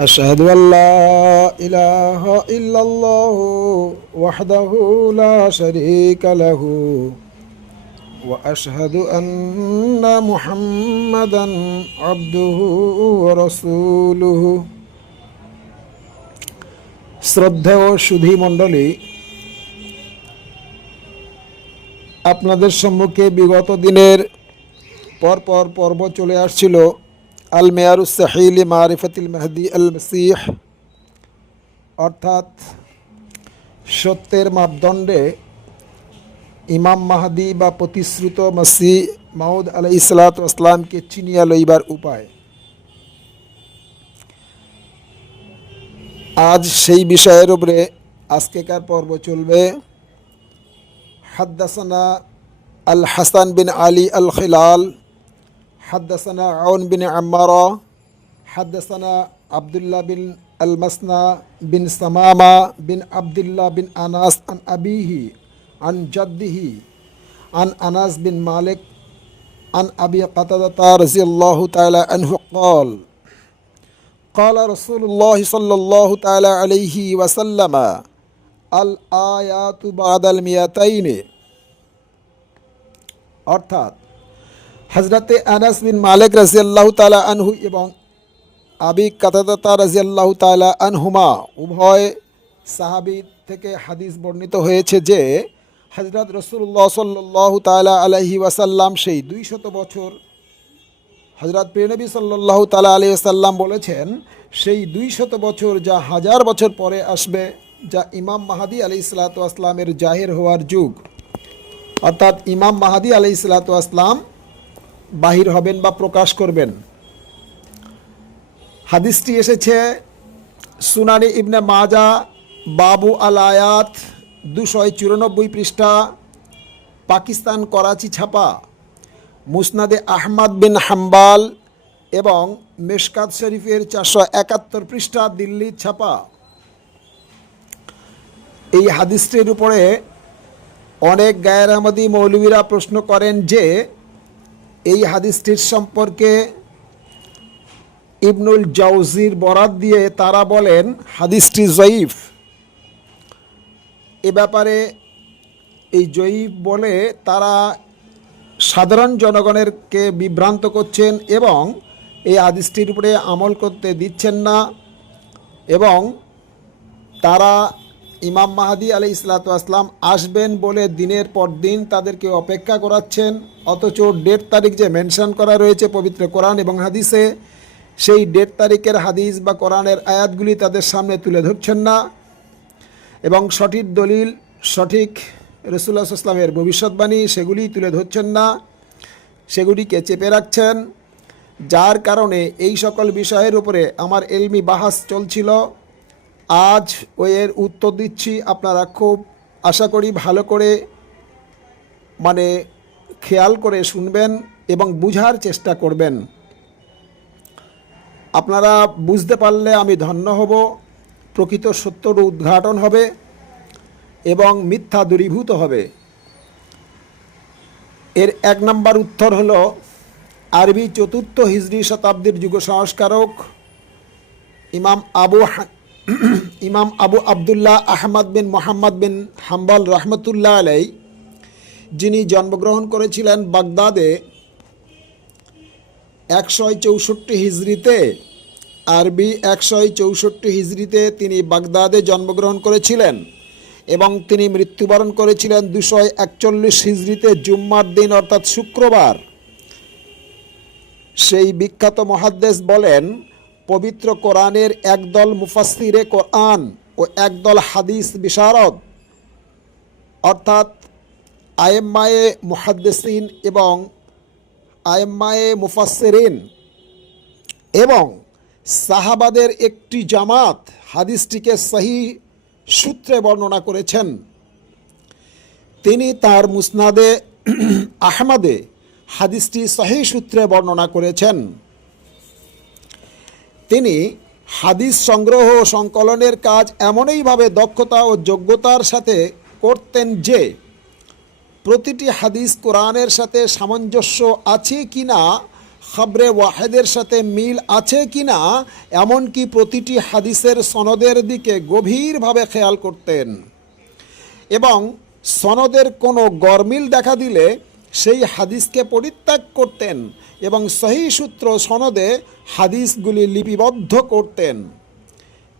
أشهد أن لا إله إلا الله وحده لا شريك له وأشهد أن محمدا عبده ورسوله শ্রদ্ধেয় সুধী মণ্ডলী, আপনাদের সম্মুখে বিগত দিনের পরপর পর্ব চলে আসছিল আল মেয়ারুস সাহিহ লি মারিফাতিল মাহদি আল মসিহ, অর্থাৎ সত্যের মাপদণ্ডে ইমাম মাহদি বা প্রতিশ্রুত মসিহ মাউদ আলাইহিস সালাতু ওয়াস সালামকে চিনিয়া লইবার উপায়। আজ সেই বিষয়ের উপরে আজকেকার পর্ব চলবে। হাদ্দাসানা আল হাসান বিন আলী আল খিলাল, হাদ্দাসানা আউন বিন আম্মারা, হাদ্দাসানা আবদুল্লাহ বিন আল মাসনা বিন সামামা বিন আবদুল্লাহ বিন আনাস আন আবিহি আন জাদ্দিহি আন আনাস বিন মালিক আন আবি কাতাদা রাদিয়াল্লাহু তাআলা আনহু ক্বাল قال رسول الله صلى الله تعالى عليه وسلم الآيات بعد المئتين, অর্থাৎ হযরতে আনাস বিন মালিক রাদিয়াল্লাহু তাআলা আনহু এবং আবি কাতাদা রাদিয়াল্লাহু তাআলা আনহুমা উভয় সাহাবী থেকে হাদিস বর্ণিত হয়েছে যে হযরত রাসূলুল্লাহ সাল্লাল্লাহু তাআলা আলাইহি ওয়াসাল্লাম সেই 200 বছর হযরত প্রিয়নবী সাল্লাল্লাহু তাআলা আলাইহি ওয়াসাল্লাম বলেছেন, সেই 200 বছর যা 1000 বছর পরে আসবে, যা ইমাম মাহদি আলাইহিস সালাতু ওয়াস সালামের জাহির হওয়ার যুগ, অর্থাৎ ইমাম মাহদি আলাইহিস সালাতু ওয়াস সালাম বাহির হবেন বা প্রকাশ করবেন। হাদিসটি এসেছে সুনানে ইবনে মাজা বাবু আল আয়াত 294 পৃষ্ঠা, পাকিস্তান করাচি ছাপা, মুসনাদে আহমদ বিন হাম্বাল এবং মেশকাত শরীফের 471 পৃষ্ঠা, দিল্লি ছাপা। এই হাদিসটির উপরে অনেক গায়ের আহমদি মৌলবীরা প্রশ্ন করেন যে এই হাদিসটির সম্পর্কে ইবনুল জাওজির বরাত দিয়ে তারা বলেন হাদিসটি জয়ীফ। এ ব্যাপারে এই জয়ীফ বলে তারা সাধারণ জনগণেরকে বিভ্রান্ত করছেন এবং এই হাদিসটির উপরে আমল করতে দিচ্ছেন না, এবং তারা ইমাম মাহদি আলাইহিস সালাতু ওয়াস সালাম আসবেন বলে দিনের পর দিন তাদেরকে অপেক্ষা করাচ্ছেন, অথচ ডেট তারিখ যে মেনশন করা রয়েছে পবিত্র কোরআন এবং হাদিসে, সেই ডেট তারিখের হাদিস বা কোরআনের আয়াতগুলি তাদের সামনে তুলে ধরছেন না, এবং সঠিক দলিল, সঠিক রাসূলুল্লাহ সাল্লাল্লাহু আলাইহি ওয়াসাল্লামের ভবিষ্যৎবাণী সেগুলি তুলে ধরছেন না, সেগুলিকে চেপে রাখছেন। যার কারণে এই সকল বিষয়ের উপরে আমার ইলমি বাহাস চলছিল। আজ এর উত্তর দিচ্ছি, আপনারা খুব আশা করি ভালো করে খেয়াল করে শুনবেন এবং বুঝার চেষ্টা করবেন। আপনারা বুঝতে পারলে আমি ধন্য হব, প্রকৃত সত্যর উদ্ঘাটন হবে এবং মিথ্যা দূরীভূত হবে। এর 1 নম্বর উত্তর হলো, আরবি 4th হিজরি শতাব্দীর যুগ সংস্কারক ইমাম আবু আবদুল্লাহ আহমদ বিন মোহাম্মদ বিন হাম্বল রহমতুল্লাহ আলাই, যিনি জন্মগ্রহণ করেছিলেন বাগদাদে 164 হিজরিতে, আরবি 164 হিজরিতে তিনি বাগদাদে জন্মগ্রহণ করেছিলেন এবং তিনি মৃত্যুবরণ করেছিলেন 241 হিজরিতে জুম্মার দিন, অর্থাৎ শুক্রবার। সেই বিখ্যাত মুহাদ্দিস বলেন, পবিত্র কোরআনের একদল মুফাসসিরে কোরআন ও একদল হাদিস বিশারদ, অর্থাৎ আয়েম্মায়ে মুহাদ্দিসিন এবং আয়েম্মায়ে মুফাসসিরিন এবং সাহাবাদের একটি জামাত হাদিসটিকে সহিহ সূত্রে বর্ণনা করেছেন। তিনি তার মুসনাদে আহমদে হাদিসটি সহিহ সূত্রে বর্ণনা করেছেন। তিনি হাদিস সংগ্রহ ও সংকলনের কাজ এমনইভাবে দক্ষতা ও যোগ্যতার সাথে করতেন যে প্রতিটি হাদিস কোরআনের সাথে সামঞ্জস্য আছে কি না খবরে ওয়াহেদের সাথে মিল আছে কি না, এমনকি প্রতিটি হাদিসের সনদের দিকে গভীরভাবে খেয়াল করতেন এবং সনদের কোনো গরমিল দেখা দিলে সেই হাদিসকে পরিত্যাগ করতেন এবং সহি সূত্র সনদে হাদিসগুলি লিপিবদ্ধ করতেন।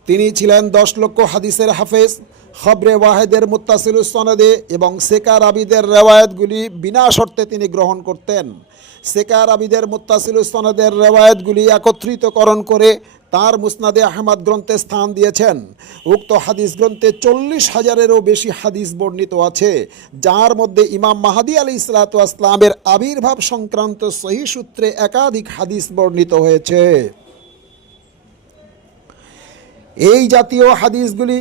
তিনি ছিলেন 10 লক্ষ হাদিসের হাফেজ। খবরে ওয়াহেদের মুত্তাসিলুস সনদে এবং সেকার আবিদের রেওয়ায়েতগুলি বিনা শর্তে তিনি গ্রহণ করতেন। সেকার আবিদের মুত্তাসিলুস সনদের রেওয়ায়েতগুলি একত্রিতকরণ করে তার মুসনাদে আহমদ গ্রন্থে স্থান দিয়েছেন। উক্ত হাদিস গ্রন্থে 40,000-এরও বেশি হাদিস বর্ণিত আছে, যার মধ্যে ইমাম মাহদী আলাইহিসসালাতু ওয়াসসালামের আবির্ভাব সংক্রান্ত সহিহ সূত্রে একাধিক হাদিস বর্ণিত হয়েছে। এই জাতীয় হাদিসগুলি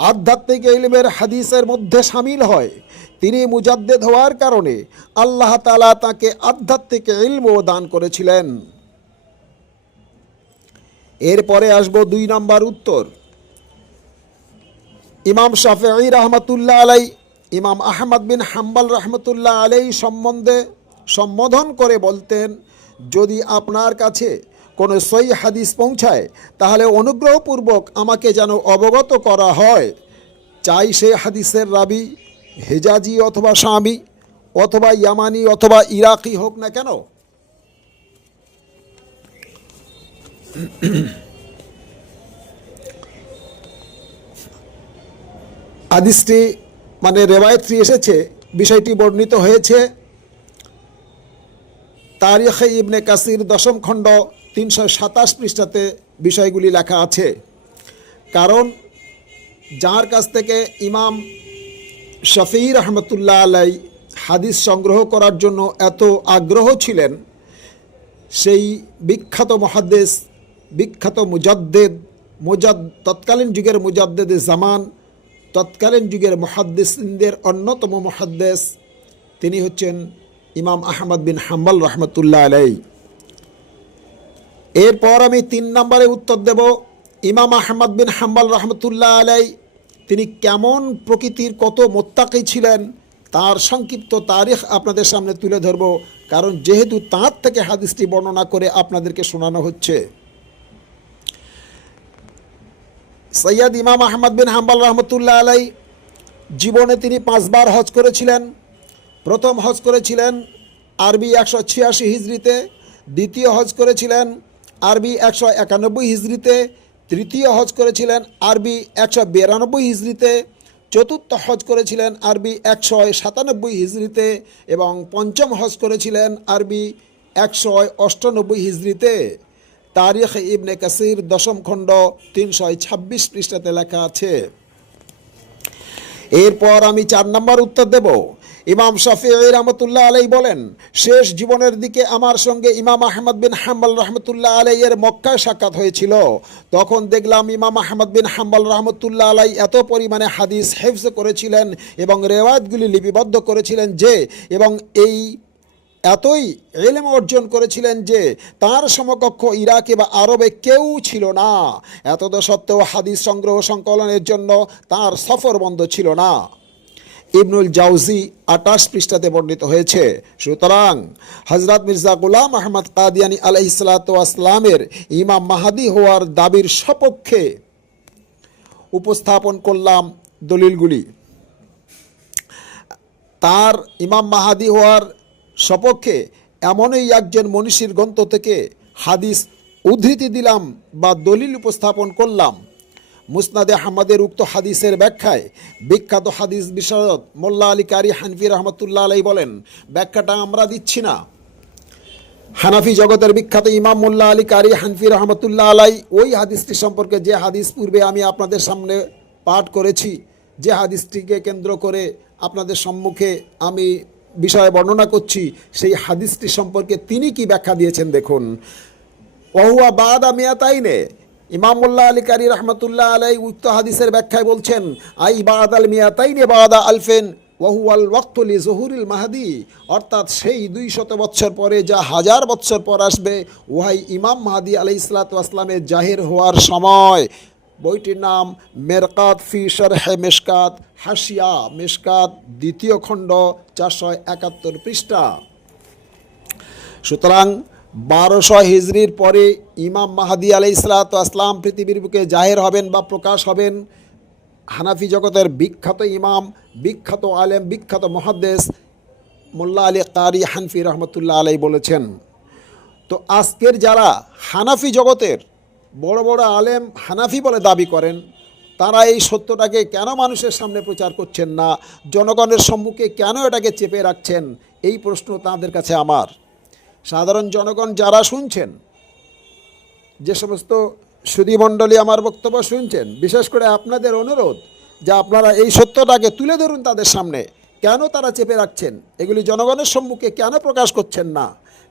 আধ্যাত্মিক ইলমের হাদিসের মধ্যে শামিল হয়। তিনি মুজাদ্দেদ হওয়ার কারণে আল্লাহ তাআলা তাকে আধ্যাত্মিক ইলমও দান করেছিলেন। এরপরে আসবো 2 নম্বর উত্তর। ইমাম শাফিঈ রহমতুল্লাহ আলাই ইমাম আহমদ বিন হাম্বল রহমতুল্লাহ আলাই সম্বোধন করে বলতেন, যদি আপনার কাছে কোনো সহিহ হাদিস পৌঁছায় তাহলে অনুগ্রহপূর্বক আমাকে যেন অবগত করা হয়, চাই সে হাদিসের রাবি হেজাজি অথবা শামি অথবা ইয়ামানি অথবা ইরাকি হোক না কেন। হাদিসটি রেওয়ায়েতটি এসেছে, বিষয়টি বর্ণিত হয়েছে তারিখে ইবনে কাসির 10ম খণ্ড 327 পৃষ্ঠাতে বিষয়গুলি লেখা আছে। কারণ যার কাছ থেকে ইমাম শাফিঈ রহমতুল্লাহ আলাই হাদিস সংগ্রহ করার জন্য এত আগ্রহ ছিলেন, সেই বিখ্যাত মুহাদ্দিস, বিখ্যাত তৎকালীন যুগের মুজাদ্দেদে জামান, তৎকালীন যুগের মুহাদ্দিসদের অন্যতম মুহাদ্দিস, তিনি হচ্ছেন ইমাম আহমদ বিন হাম্বল রহমতুল্লাহ আলাই। এরপর আমি 3 নম্বরে উত্তর দেব, ইমাম আহমদ বিন হাম্বল রহমতুল্লাহ আলাই তিনি কেমন প্রকৃতির, কত মুত্তাকি ছিলেন, তার সংক্ষিপ্ত তারিখ আপনাদের সামনে তুলে ধরব, কারণ যেহেতু তাঁর থেকে হাদিসটি বর্ণনা করে আপনাদেরকে শোনানো হচ্ছে। সৈয়দ ইমাম আহমদ বিন হাম্বল রহমতুল্লাহ আলাই জীবনে তিনি 5 বার হজ করেছিলেন। প্রথম হজ করেছিলেন আরবি 186 হিজরিতে, দ্বিতীয় হজ করেছিলেন আরবি 191 হিজরিতে, তৃতীয় হজ করেছিলেন আরবি 192 হিজরিতে, চতুর্থ হজ করেছিলেন আরবি 197 হিজরিতে এবং পঞ্চম হজ করেছিলেন আরবি 198 হিজরিতে। তারিখ ইবনে কাসির 10ম খণ্ড 326 পৃষ্ঠাতে লেখা আছে। এরপর আমি 4 নম্বর উত্তর দেব। ইমাম শাফিঈ রহমতুল্লাহ আলাই বলেন, শেষ জীবনের দিকে আমার সঙ্গে ইমাম আহমদ বিন হাম্বল রহমতুল্লাহ আলাই এর মক্কায় সাক্ষাৎ হয়েছিল। তখন দেখলাম ইমাম আহমদ বিন হাম্বল রহমতুল্লাহ আলাই এত পরিমাণে হাদিস হিফজ করেছিলেন এবং রেওয়ায়াতগুলি লিপিবদ্ধ করেছিলেন যে, এবং এই এতই ইলম অর্জন করেছিলেন যে তার সমকক্ষ ইরাকে বা আরবে কেউ ছিল না। এতদ সত্ত্বেও হাদিস সংগ্রহ সংকলনের জন্য তার সফর বন্ধ ছিল না। ইবনুল জাউজি 28 পৃষ্ঠাতে বর্ণিত হয়েছে। সুতরাং হযরত মির্জা গোলাম আহমদ কাদিয়ানী আলাইহিসসালাতু ওয়াসসালামের ইমাম মাহদী হওয়ার দাবির সপক্ষে উপস্থাপন করলাম দলিলগুলি। তার ইমাম মাহদী হওয়ার সপক্ষে এমনই একজন মনীষীর গ্রন্থ থেকে হাদিস উদ্ধৃতি দিলাম বা দলিল উপস্থাপন করলাম। মুসনাদে আহমদের উক্ত হাদিসের ব্যাখ্যায় বিখ্যাত হাদিস বিশারদ মোল্লা আলী কারি হানফি রহমতুল্লাহ আলাই বলেন, ব্যাখ্যাটা আমরা দিচ্ছি না। হানাফি জগতের বিখ্যাত ইমাম মোল্লা আলী কারি হানফি রহমতুল্লাহ আলাই ওই হাদিসটি সম্পর্কে, যে হাদিস পূর্বে আমি আপনাদের সামনে পাঠ করেছি, যে হাদিসটিকে কেন্দ্র করে আপনাদের সম্মুখে আমি বিষয়ে বর্ণনা করছি, সেই হাদিসটি সম্পর্কে তিনি কি ব্যাখ্যা দিয়েছেন দেখুন। ওহুয়া বাদা মিয়াতাইনে, ইমাম মোল্লা আলী কারি রহমতুল্লাহ আলাই উক্ত হাদিসের ব্যাখ্যায় বলছেন, আই বাদাল মিয়াতাইনে বাদা আলফেন ওহুয়াল ওয়াক্তুলি জহুরিল মাহদি, অর্থাৎ সেই 200 বৎসর পরে যা 1000 বৎসর পর আসবে, ওহাই ইমাম মাহদি আলাইহিসসালাতু ওয়াসসালামের জাহির হওয়ার সময়। বইটির নাম মেরকাত ফি শরহে মিশকাত, হাশিয়া মিশকাত, 2য় খণ্ড 471 পৃষ্ঠা। সুতরাং 1200 হিজরির পরে ইমাম মাহদী আলাইহিসসালাতু আসসালাম পৃথিবীর বুকে জাহের হবেন বা প্রকাশ হবেন। হানাফি জগতের বিখ্যাত ইমাম, বিখ্যাত আলেম, বিখ্যাত মুহাদ্দিস মোল্লা আলী কারি হানফি রহমতুল্লাহ আলাই বলেছেন। তো আজকের যারা হানাফি জগতের বড় বড় আলেম হানাফি বলে দাবি করেন, তারা এই সত্যটাকে কেন মানুষের সামনে প্রচার করছেন না, জনগণের সম্মুখে কেন এটাকে চেপে রাখছেন, এই প্রশ্ন তাদের কাছে আমার। সাধারণ জনগণ যারা শুনছেন, যে সমস্ত সুধীমণ্ডলী আমার বক্তব্য শুনছেন, বিশেষ করে আপনাদের অনুরোধ যে আপনারা এই সত্যটাকে তুলে ধরুন তাদের সামনে। কেন তারা চেপে রাখছেন, এগুলি জনগণের সম্মুখে কেন প্রকাশ করছেন না?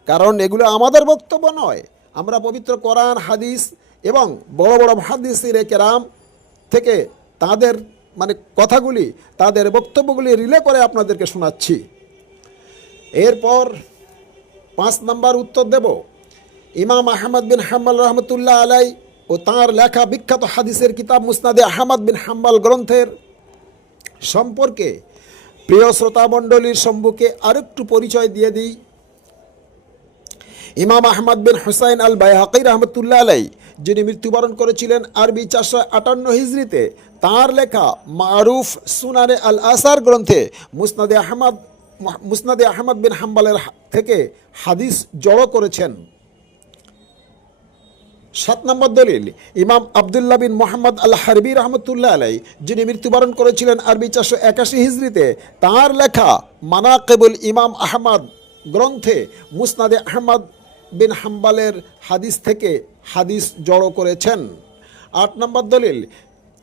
কারণ এগুলো আমাদের বক্তব্য নয়। আমরা পবিত্র কোরআন, হাদিস এবং বড় বড় মুহাদ্দিসিনে কেরাম থেকে তাদের কথাগুলি, তাদের বক্তব্যগুলি রিলে করে আপনাদেরকে শোনাচ্ছি। এরপর 5 নম্বর উত্তর দেব, ইমাম আহমদ বিন হাম্বল রহমতুল্লাহ আলাই ও তাঁর লেখা বিখ্যাত হাদিসের কিতাব মুসনাদে আহমদ বিন হাম্বল গ্রন্থের সম্পর্কে প্রিয় শ্রোতামণ্ডলীর সম্মুখে আরেকটু পরিচয় দিয়ে দিই। ইমাম আহমদ বিন হুসাইন আল বাইহাকি রহমতুল্লাহ আলাই, যিনি মৃত্যুবরণ করেছিলেন আরবি 458 হিজরিতে, তাঁর লেখা মারুফ সুনানে আল আসার গ্রন্থে মুসনাদে আহমদ বিন হাম্বলের থেকে হাদিস জড়ো করেছেন। 7 নম্বর দলিল, ইমাম আবদুল্লাহ বিন মোহাম্মদ আল হারবি রহমতুল্লাহ আলাই, যিনি মৃত্যুবরণ করেছিলেন আরবি 481 হিজরিতে, তাঁর লেখা মানাকিবুল ইমাম আহমদ গ্রন্থে মুসনাদে আহমদ বিন হাম্বলের হাদিস থেকে হাদিস জড়ো করেছেন। 8 নম্বর দলিল,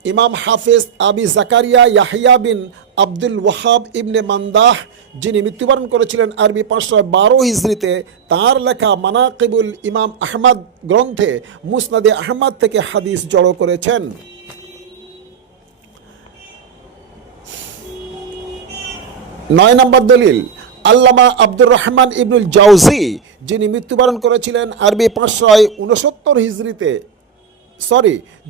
ইমাম হাফেজ আবি জাকারিয়া ইয়াহিয়া বিন আব্দুল ওয়াহাব ইবনে মান্দাহ, যিনি মৃত্যুবরণ করেছিলেন আরবি 512 হিজরিতে, তাঁর লেখা মানাকিবুল ইমাম আহমদ গ্রন্থে মুসনাদে আহমদ থেকে হাদিস জড়ো করেছেন। 9 নম্বর দলিল, আল্লামা আব্দুর রহমান ইবনুল জাওজি, যিনি মৃত্যুবরণ করেছিলেন আরবি 569 হিজরিতে,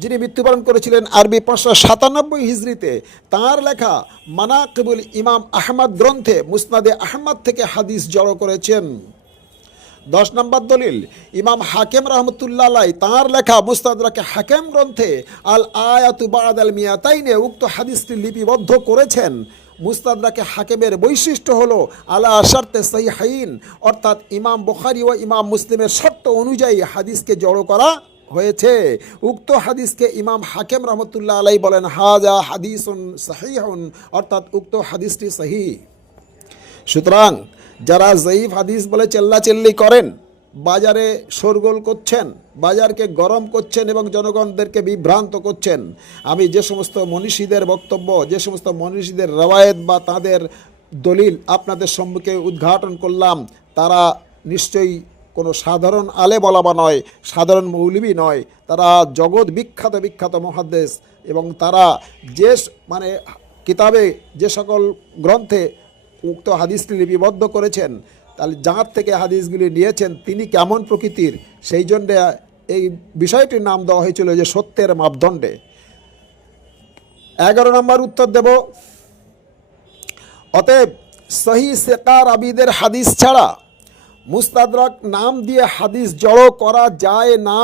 যিনি মৃত্যুবরণ করেছিলেন আরবি 597 হিজরিতে, তাঁর লেখা মানাকিবুল ইমাম আহমদ গ্রন্থে মুসনাদে আহমদ থেকে হাদিস জড়ো করেছেন। 10 নম্বর দলিল, ইমাম হাকিম রহমতুল্লাহ আলাই তাঁর লেখা মুস্তাদরাকে হাকিম গ্রন্থে আল আয়াতু বা'দাল মিয়াতাইনে উক্ত হাদিসটি লিপিবদ্ধ করেছেন। মুস্তাদরাকে হাকিমের বৈশিষ্ট্য হলো আলা শর্তে সহিহাইন, অর্থাৎ ইমাম বুখারী ও ইমাম মুসলিমের শর্ত অনুযায়ী হাদিসকে জড়ো করা হয়েছে। উক্ত হাদিসকে ইমাম হাকিম রহমতুল্লাহ আলাই বলেন হাজা হাদিসুন সহিহুন, অর্থাৎ উক্ত হাদিসটি সহিহ। সুতরাং যারা জয়ীফ হাদিস বলে চেল্লাচেল্লি করেন, বাজারে শোরগোল করছেন, বাজারকে গরম করছেন এবং জনগণদেরকে বিভ্রান্ত করছেন, আমি যে সমস্ত মনীষীদের বক্তব্য, যে সমস্ত মনীষীদের রওয়ায়েত বা তাদের দলিল আপনাদের সম্মুখে উদ্ঘাটন করলাম, তারা নিশ্চয়ই কোনো সাধারণ আলেম ওলামা নয়, সাধারণ মৌলবী নয়, তারা জগৎ বিখ্যাত বিখ্যাত মুহাদ্দিস। এবং তারা যে কিতাবে, যে সকল গ্রন্থে উক্ত হাদিসটি লিপিবদ্ধ করেছেন, তাহলে যার থেকে হাদিসগুলি নিয়েছেন তিনি কেমন প্রকৃতির, সেই জন্যে এই বিষয়টির নাম দেওয়া হয়েছিল যে সত্যের মাপদণ্ডে। 11 নম্বর উত্তর দেব, অতএব সহি সেকার আবিদের হাদিস ছাড়া মুস্তাদরাক নাম দিয়ে হাদিস জড়ো করা যায় না।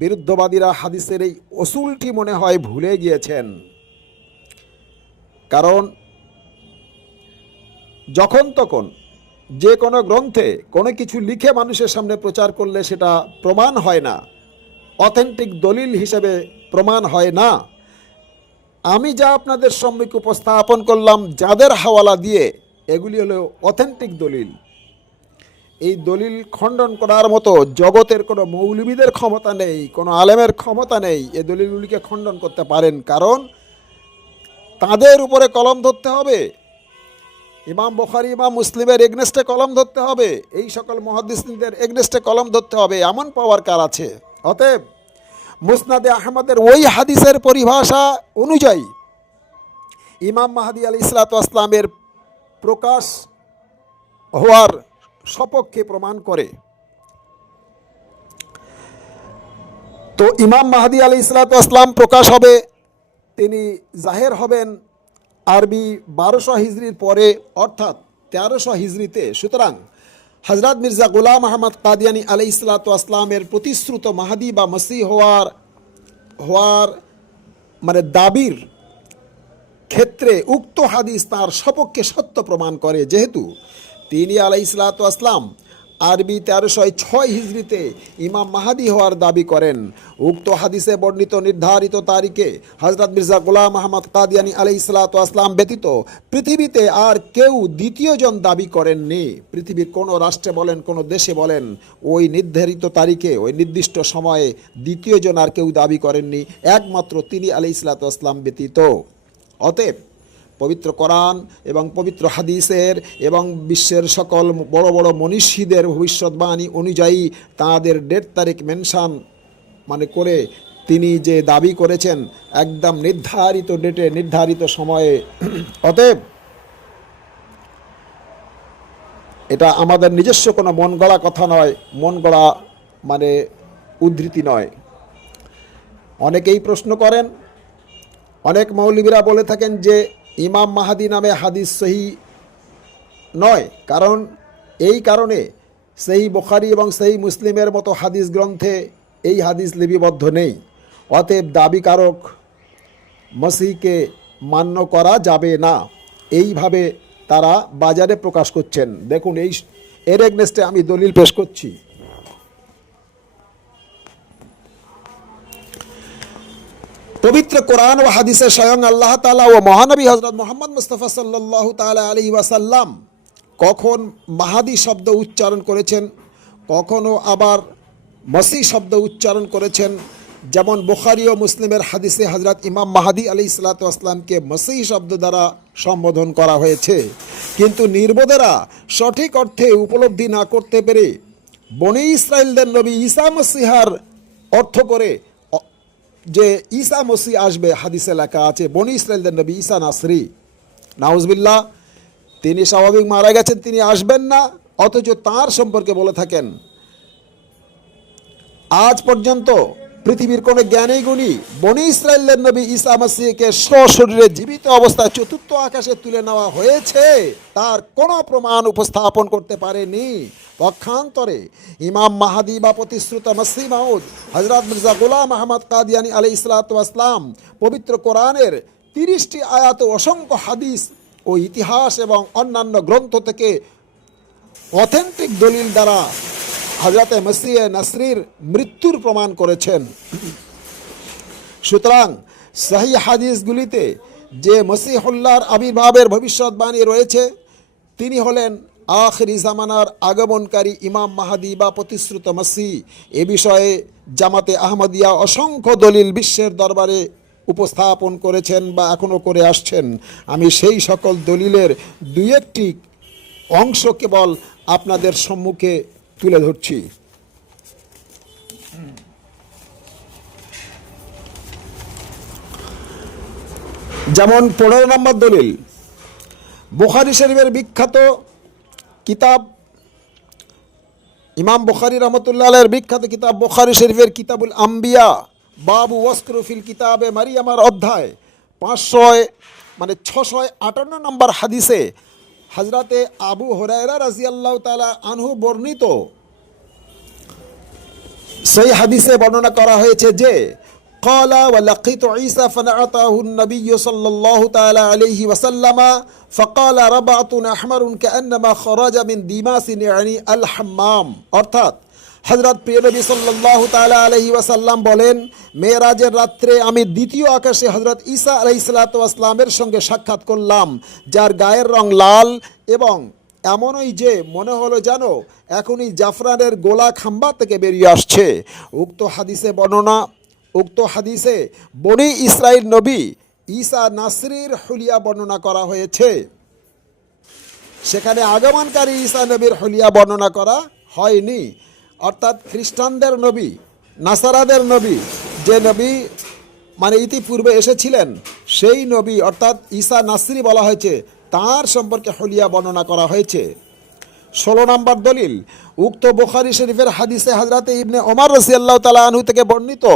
বিরুদ্ধবাদীরা হাদিসের এই অসুলটি মনে হয় ভুলে গিয়েছেন। কারণ যখন তখন যে কোনো গ্রন্থে কোনো কিছু লিখে মানুষের সামনে প্রচার করলে সেটা প্রমাণ হয় না, অথেন্টিক দলিল হিসেবে প্রমাণ হয় না। আমি যা আপনাদের সম্মুখে উপস্থাপন করলাম যাদের হাওয়ালা দিয়ে, এগুলি হলো অথেন্টিক দলিল। এই দলিল খণ্ডন করার মতো জগতের কোনো মৌলবীদের ক্ষমতা নেই, কোনো আলেমের ক্ষমতা নেই এই দলিলগুলিকে খণ্ডন করতে পারেন। কারণ তাদের উপরে কলম ধরতে হবে, ইমাম বুখারী ইমাম মুসলিমের এগনেস্টে কলম ধরতে হবে, এই সকল মুহাদ্দিসদের এগনেস্টে কলম ধরতে হবে, এমন পাওয়ার কার আছে? অতএব মুসনাদে আহমদের ওই হাদিসের পরিভাষা অনুযায়ী ইমাম মাহদী আলাইহিসসালাতু ওয়াসসালামের প্রকাশ হওয়ার সপক্ষে প্রমাণ করে। তো ইমাম মাহদী আলাইহিসসালাতু ওয়াসসালাম প্রকাশ হবে, তিনি জাহের হবেন আরবি 1200 হিজরির পরে, অর্থাৎ 1300 হিজরিতে। সুতরাং হযরত মির্জা গোলাম আহমদ কাদিয়ানী আলাইহিসসালাতু ওয়াসসালামের প্রতিশ্রুত মাহদী বা মসিহ হওয়ার মানে দাবির ক্ষেত্রে উক্ত হাদিস তার সপক্ষে সত্য প্রমাণ করে, যেহেতু তিনি আলাইহিসসালাতু ওয়াসসালাম আরবি 1306 হিজরিতে ইমাম মাহাদি হওয়ার দাবি করেন। উক্ত হাদিসে বর্ণিত নির্ধারিত তারিখে হযরত মির্জা গোলাম আহমদ কাদিয়ানী আলাইহিসসালাতু ওয়াসসালাম ব্যতীত পৃথিবীতে আর কেউ দ্বিতীয়জন দাবি করেননি। পৃথিবীর কোনো রাষ্ট্রে বলেন, কোনো দেশে বলেন, ওই নির্ধারিত তারিখে ওই নির্দিষ্ট সময়ে দ্বিতীয়জন আর কেউ দাবি করেননি, একমাত্র তিনি আলাইহিসসালাতু ওয়াসসালাম ব্যতীত। অতএব পবিত্র কোরআন এবং পবিত্র হাদিসের এবং বিশ্বের সকল বড় বড় মনীষীদের ভবিষ্যৎবাণী অনুযায়ী তাঁদের ডেট তারিখ মেনশন মানে করে তিনি যে দাবি করেছেন একদম নির্ধারিত ডেটে নির্ধারিত সময়ে, অতএব এটা আমাদের নিজস্ব কোনো মন গড়া কথা নয়, মন গড়া মানে উদ্ধৃতি নয়। অনেকেই প্রশ্ন করেন, অনেক মৌলবীরা বলে থাকেন যে ইমাম মাহাদি নামে হাদিস সহি নয়, কারণ এই কারণে সহি বুখারী এবং সহি মুসলিমের মতো হাদিস গ্রন্থে এই হাদিস লিপিবদ্ধ নেই। অতএব দাবিকারক মসিহকে মান্য করা যাবে না, এইভাবে তারা বাজারে প্রকাশ করছেন। দেখুন, এর এগনেস্টে আমি দলিল পেশ করছি। পবিত্র কোরআন ও হাদিসে স্বয়ং আল্লাহ তাআলা ও মহানবী হযরত মুহাম্মদ মুস্তাফা সাল্লাল্লাহু তাআলা আলাইহি ওয়াসাল্লাম কখন মাহাদি শব্দ উচ্চারণ করেছেন, কখনো আবার মসিহ শব্দ উচ্চারণ করেছেন। যেমন বুখারী ও মুসলিমের হাদিসে হযরত ইমাম মাহাদি আলাইহিসসালাতু ওয়াসসালামকে মসিহ শব্দ দ্বারা সম্বোধন করা হয়েছে, কিন্তু নির্বোধেরা সঠিক অর্থে উপলব্ধি না করতে পেরে বনী ইসরাইলদের নবী ঈসা মসিহার অর্থ করে যে ঈসা মসিহ আসবে, হাদিসে লেখা আছে বনী ইসরাইলদের নবী ঈসা নাসরি, নাউজুবিল্লাহ, তিনি স্বাভাবিক মারা গেছেন, তিনি আসবেন না, অথচ তার সম্পর্কে বলে থাকেন। আজ পর্যন্ত পৃথিবীর কোনো জ্ঞানী গুণী বনী ইসরাইলের নবী ঈসা মসিহকে সশরীরে জীবিত অবস্থায় চতুর্থ আকাশে তুলে নেওয়া হয়েছে তার কোনো প্রমাণ উপস্থাপন করতে পারেনি। পক্ষান্তরে ইমাম মাহাদি বা প্রতিশ্রুত মসিহ মাউদ হযরত মির্জা গোলাম আহমদ কাদিয়ানী আলাইহিসসালাতু ওয়াসসালাম পবিত্র কোরআনের 30টি আয়াত ও অসংখ্য হাদিস ও ইতিহাস এবং অন্যান্য গ্রন্থ থেকে অথেন্টিক দলিল দ্বারা হযরত মসিহ নাসরির মৃত্যুর প্রমাণ করেছেন। সুতরাং সহিহ হাদিসগুলিতে যে মসিহুল্লাহর আবির্ভাবের ভবিষ্যৎবাণী রয়েছে তিনি হলেন আখিরি জামানার আগমনকারী ইমাম মাহাদি বা প্রতিশ্রুত মসিহ। এ বিষয়ে জামাতে আহমদিয়া অসংখ্য দলিল বিশ্বের দরবারে উপস্থাপন করেছেন বা এখনও করে আসছেন। আমি সেই সকল দলিলের দুই একটি অংশ কেবল আপনাদের সম্মুখে তুলে ধরছি। যেমন 15 নম্বর দলিল, বুখারী শরীফের বিখ্যাত কিতাব ইমাম বুখারী রহমতুল্লাহ আলাইহির বিখ্যাত কিতাব বুখারী শরীফের কিতাবুল আম্বিয়া বাবু ওয়াজকুরু ফিল কিতাবে মারিয়ামার অধ্যায় 658 নম্বর হাদিসে হযরতে আবু হুরায়রা রাদিয়াল্লাহু তাআলা আনহু বর্ণিত সেই হাদিসে বর্ণনা করা হয়েছে যে قال ولقيت عيسى فنعطاه النبي صلى الله تعالى عليه وسلم فقال ربعة أحمر كأنما خرج من ديماس يعني الحمام। অর্থাৎ হযরত প্রিয় নবী সাল্লাল্লাহু তাআলা আলাইহি ওয়াসাল্লাম বলেন, মেরাজের রাত্রে আমি দ্বিতীয় আকাশে হযরত ঈসা আলাইহিসসালাতু ওয়াসসালামের সঙ্গে সাক্ষাৎ করলাম, যার গায়ের রং লাল এবং এমনই যে মনে হলো যেন এখনই জাফরানের গোলা খাম্বা থেকে বেরিয়ে আসছে। উক্ত হাদিসে বনী ইসরাইল নবী ঈসা নাসরির হুলিয়া বর্ণনা করা হয়েছে, সেখানে আগমনকারী ঈসা নবীর হুলিয়া বর্ণনা করা হয়নি। অর্থাৎ খ্রিস্টানদের নবী, নাসারাদের নবী, যে নবী মানে ইতিপূর্বে এসেছিলেন সেই নবী অর্থাৎ ঈসা নাসরি বলা হয়েছে, তার সম্পর্কে হুলিয়া বর্ণনা করা হয়েছে। 16 নম্বর দলিল, উক্ত বুখারী শরীফের হাদিসে হযরতে ইবনে ওমর রাদিয়াল্লাহু তাআলা আনহু থেকে বর্ণিত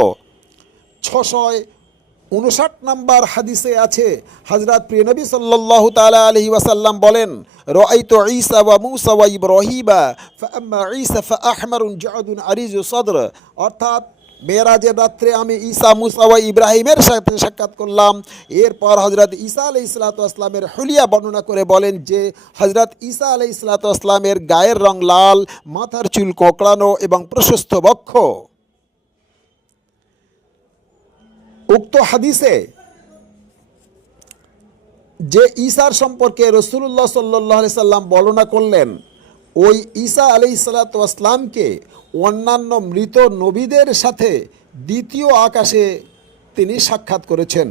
59 নম্বর হাদিসে আছে, হযরত প্রিয় নবী সাল্লাল্লাহু তাআলা আলাইহি ওয়াসাল্লাম বলেন, রাআইতু ঈসা ওয়া মূসা ওয়া ইব্রাহিমা ফাআম্মা ঈসা ফাআহমারুন জা'দুন আরিজু সদর। অর্থাৎ মেরাজের রাত্রে আমি ঈসা, মূসা ওয়া ইব্রাহিমের সাথে সাক্ষাৎ করলাম। এরপর হযরত ঈসা আলাইহিস সালাতু ওয়াস সালামের হুলিয়া বর্ণনা করে বলেন যে হযরত ঈসা আলাইহিস সালাতু ওয়াস সালামের গায়ের রং লাল, মাথার চুল কোঁকড়ানো এবং প্রশস্ত বক্ষ। উক্ত হাদিসে যে ঈসার সম্পর্কে রাসূলুল্লাহ সাল্লাল্লাহু আলাইহি সাল্লাম বর্ণনা করলেন, ওই ঈসা আলাইহিস সালাতু ওয়াস সালামকে অন্যান্য মৃত নবীদের সাথে দ্বিতীয় আকাশে তিনি সাক্ষাৎ করেছেন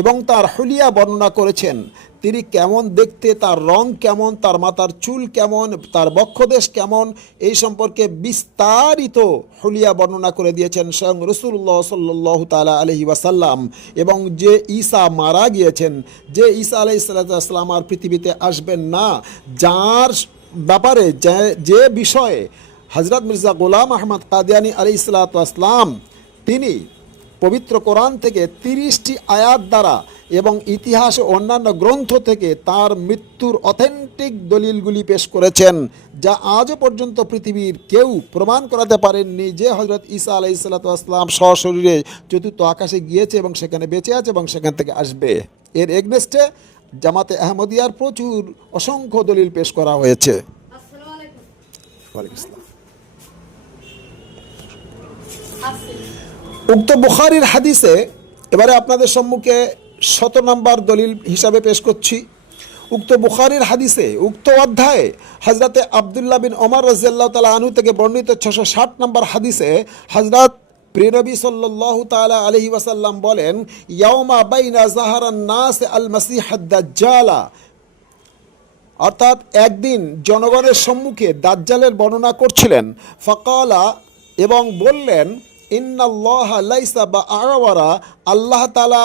এবং তার হুলিয়া বর্ণনা করেছেন। তিনি কেমন দেখতে, তার রং কেমন, তার মাথার চুল কেমন, তার বক্ষদেশ কেমন, এই সম্পর্কে বিস্তারিত হুলিয়া বর্ণনা করে দিয়েছেন স্বয়ং রাসূলুল্লাহ সাল্লাল্লাহু তাআলা আলাইহি ওয়াসাল্লাম। এবং যে ঈসা মারা গিয়েছেন, যে ঈসা আলাইহিস সালাম আর পৃথিবীতে আসবেন না, যার ব্যাপারে যে বিষয়ে হযরত মির্জা গোলাম আহমদ কাদিয়ানী আলাইহিস সালাম তিনি পবিত্র কোরআন থেকে 30টি আয়াত দ্বারা এবং ইতিহাস ও অন্যান্য গ্রন্থ থেকে তার মৃত্যুর অথেন্টিক দলিলগুলি পেশ করেছেন, যা আজও পর্যন্ত পৃথিবীর কেউ প্রমাণ করাতে পারেননি যে হযরত ঈসা আলাইহিস সালাম সশরীরে চতুর্থ আকাশে গিয়েছে এবং সেখানে বেঁচে আছে এবং সেখান থেকে আসবে। এর এগনেস্টে জামাতে আহমদিয়ার প্রচুর অসংখ্য দলিল পেশ করা হয়েছে। ওয়ালাইকুম আসসালাম। উক্ত বুখারীর হাদিসে এবারে আপনাদের সম্মুখে 100 নম্বর দলিল হিসাবে পেশ করছি। উক্ত বুখারীর হাদিসে উক্ত অধ্যায়ে হযরতে আব্দুল্লাহ বিন ওমর রাদিয়াল্লাহু তাআলা আনহু থেকে বর্ণিত 660 নম্বর হাদিসে হযরত প্রিয় নবী সাল্লাল্লাহু তাআলা আলাইহি ওয়াসাল্লাম বলেন, ইয়াউমা বাইনা যাহারান নাস আল মাসিহ আদ-দাজ্জাল। অর্থাৎ একদিন জনগণের সম্মুখে দাজ্জালের বর্ণনা করছিলেন। ফাকালা, এবং বললেন, ইন্নাল্লাহা লাইসা বিআওয়ারা, আল্লাহ তাআলা